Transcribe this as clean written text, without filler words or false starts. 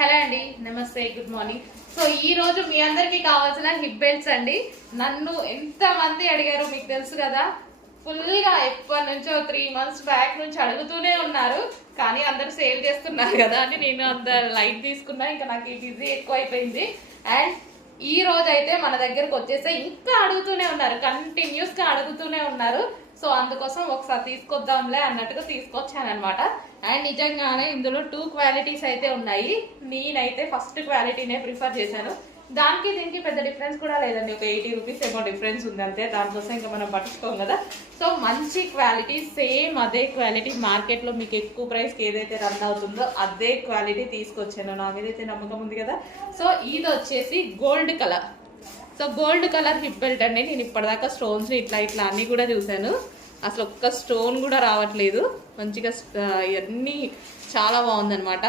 Hello అండి, నమస్తే, good morning. So ఈ రోజు మీ అందరికి కావాల్సిన హిప్ బెల్ట్స్ అండి. నన్ను ఎంత మంది అడిగారు మీకు తెలుసు కదా. ఫుల్గా ఎప్పటి నుంచో 3 months బ్యాక్ నుంచి అడుగుతూనే ఉన్నారు. కానీ అందరు సేల్ చేస్తున్నారు కదా అని నేను అంత లైట్ తీసుకున్నా. ఇంకా నాకు ఈ బిజీ ఎక్కువ అయిపోయింది. అండ్ ఈ రోజు అయితే మన దగ్గరకు వచ్చేస్తే ఇంకా అడుగుతూనే ఉన్నారు, కంటిన్యూస్ గా అడుగుతూనే ఉన్నారు. సో అందుకోసం ఒకసారి తీసుకొద్దాంలే అన్నట్టుగా తీసుకొచ్చాను అనమాట. అండ్ నిజంగానే ఇందులో 2 క్వాలిటీస్ అయితే ఉన్నాయి. నేనైతే ఫస్ట్ క్వాలిటీనే ప్రిఫర్ చేశాను. దానికి దీనికి పెద్ద డిఫరెన్స్ కూడా లేదండి, ఒక 80 రూపీస్ ఏమో డిఫరెన్స్ ఉంది అంతే. దానికోసం ఇంకా మనం పట్టుకోం కదా. సో మంచి క్వాలిటీ, సేమ్ అదే క్వాలిటీ మార్కెట్లో మీకు ఎక్కువ ప్రైస్కి ఏదైతే రన్ అవుతుందో అదే క్వాలిటీ తీసుకొచ్చాను. నా మీదైతే నమ్మకం ఉంది కదా. సో ఇది వచ్చేసి gold colour. So gold colour hip belt అండి. నేను ఇప్పటిదాకా స్టోన్స్ ఇట్లా ఇట్లా అన్నీ కూడా చూశాను, అసలు ఒక్క స్టోన్ కూడా రావట్లేదు. మంచిగా ఇవన్నీ చాలా బాగుందనమాట.